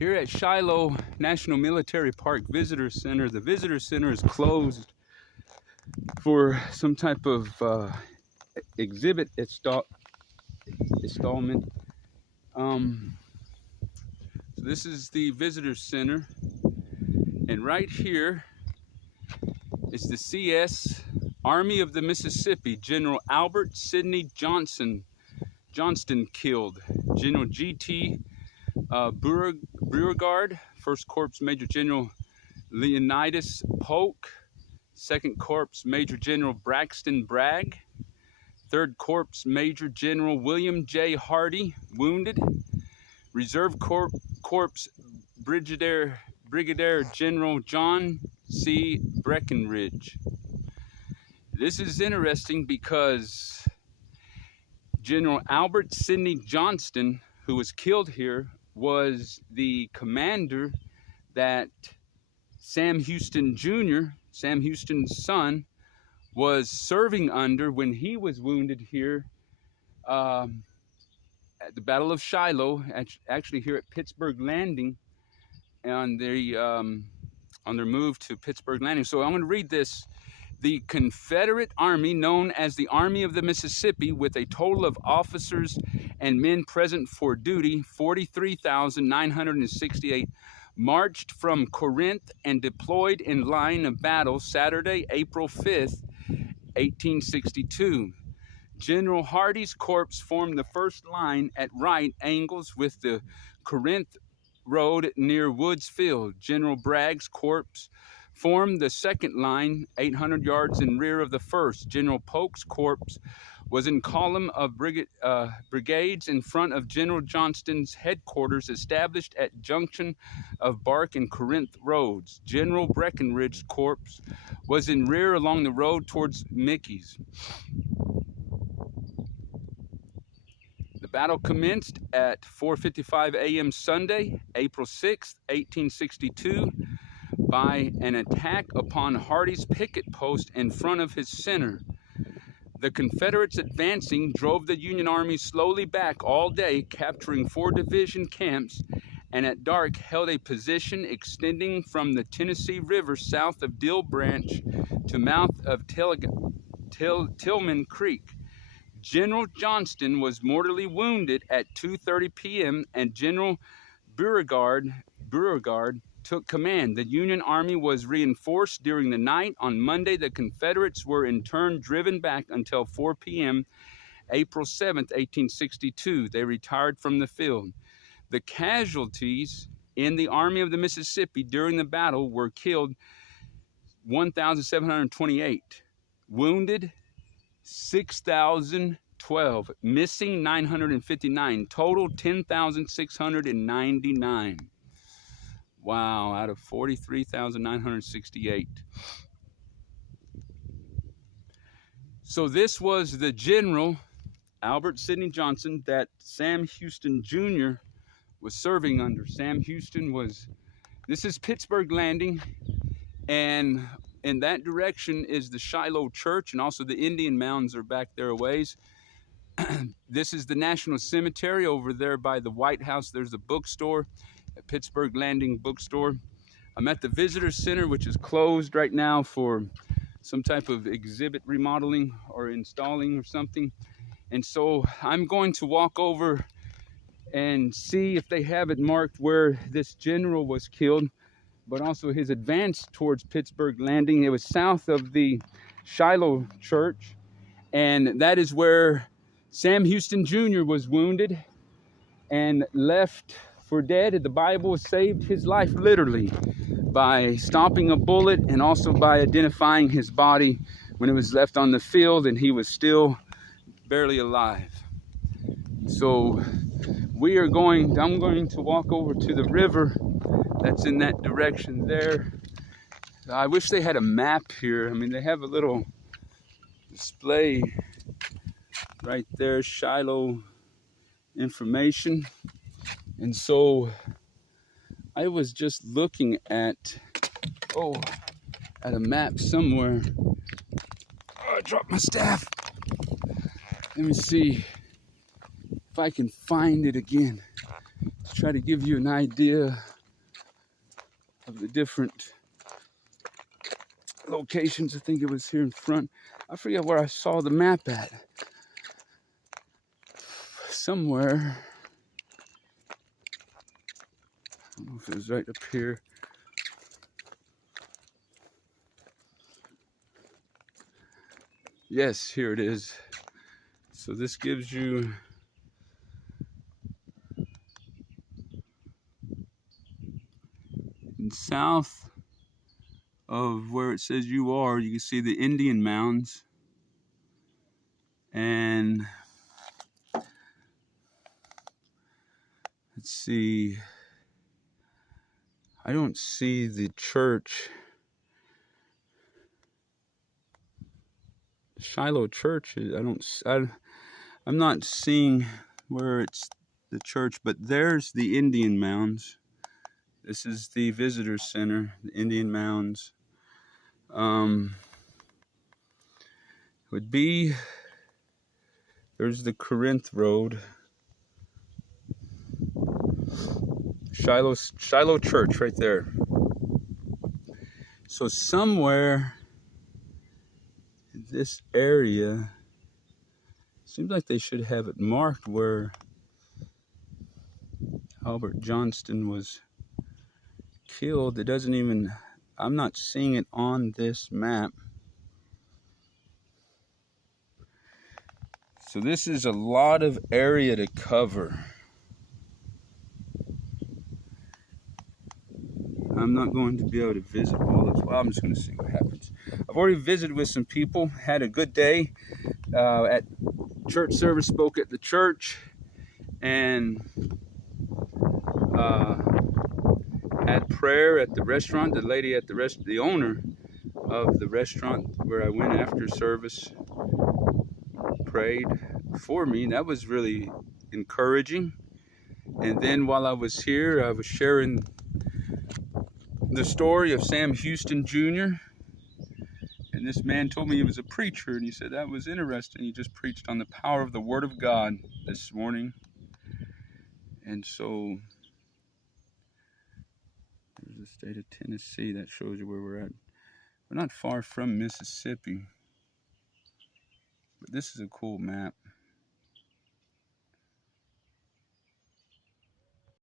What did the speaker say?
Here at Shiloh National Military Park Visitor Center, the Visitor Center is closed for some type of exhibit installment. So this is the Visitor Center, and right here is the CS Army of the Mississippi, General Albert Sidney Johnston killed. General G.T. Beauregard, 1st Corps Major General Leonidas Polk, 2nd Corps Major General Braxton Bragg, 3rd Corps Major General William J. Hardy, wounded, Reserve Corps Brigadier General John C. Breckinridge. This is interesting because General Albert Sidney Johnston, who was killed here, was the commander that Sam Houston Jr., Sam Houston's son, was serving under when he was wounded here at the Battle of Shiloh, actually here at Pittsburgh Landing, on their move to Pittsburgh Landing. So I'm going to read this. The Confederate Army, known as the Army of the Mississippi, with a total of officers and men present for duty, 43,968, marched from Corinth and deployed in line of battle Saturday, April 5th, 1862. General Hardy's corps formed the first line at right angles with the Corinth Road near Woods Field. General Bragg's corps formed the second line 800 yards in rear of the first. General Polk's corps was in column of brigades in front of General Johnston's headquarters established at junction of Bark and Corinth roads. General Breckinridge's corps was in rear along the road towards Mickey's. The battle commenced at 4:55 a.m. Sunday, April 6, 1862, by an attack upon Hardy's picket post in front of his center. The Confederates advancing drove the Union Army slowly back all day, capturing 4 division camps, and at dark held a position extending from the Tennessee River south of Deal Branch to mouth of Tillman Creek. General Johnston was mortally wounded at 2:30 p.m. and General Beauregard took command. The Union Army was reinforced during the night. On Monday, the Confederates were in turn driven back until 4 p.m. April 7, 1862. They retired from the field. The casualties in the Army of the Mississippi during the battle were killed 1,728, wounded 6,012, missing 959, total 10,699. Wow, out of 43,968. So this was the General Albert Sidney Johnston that Sam Houston Jr. was serving under. Sam Houston this is Pittsburgh Landing, and in that direction is the Shiloh Church, and also the Indian Mounds are back there a ways. This is the National Cemetery over there by the White House. There's a bookstore, a Pittsburgh Landing bookstore. I'm at the Visitor Center, which is closed right now for some type of exhibit remodeling or installing or something. And so I'm going to walk over and see if they have it marked where this general was killed, but also his advance towards Pittsburgh Landing. It was south of the Shiloh Church, and that is where Sam Houston Jr. was wounded and left for dead. The Bible saved his life literally by stopping a bullet and also by identifying his body when it was left on the field and he was still barely alive. So I'm going to walk over to the river that's in that direction there. I wish they had a map here. I mean, they have a little display right there, Shiloh information. And so I was just looking at a map somewhere. Oh, I dropped my staff. Let me see if I can find it again. to try to give you an idea of the different locations. I think it was here in front. I forget where I saw the map at. Somewhere. I don't know if it was right up here. Yes, here it is. So this gives you in south of where it says you are, you can see the Indian mounds. And let's see, I don't see the church, Shiloh Church. I'm not seeing where it's the church, but there's the Indian mounds. This is the visitor center, the Indian mounds. Would be, there's the Corinth Road. Shiloh Church right there. So somewhere in this area, seems like they should have it marked where Albert Johnston was killed. It doesn't even, I'm not seeing it on this map. So this is a lot of area to cover. I'm not going to be able to visit all of this. Well, I'm just going to see what happens. I've already visited with some people, had a good day at church service, spoke at the church, and had prayer at the restaurant. The lady at the owner of the restaurant where I went after service prayed for me. That was really encouraging. And then while I was here, I was sharing the story of Sam Houston Jr. And this man told me he was a preacher, and he said that was interesting. He just preached on the power of the Word of God this morning. And so there's the state of Tennessee. That shows you where we're at. We're not far from Mississippi. But this is a cool map.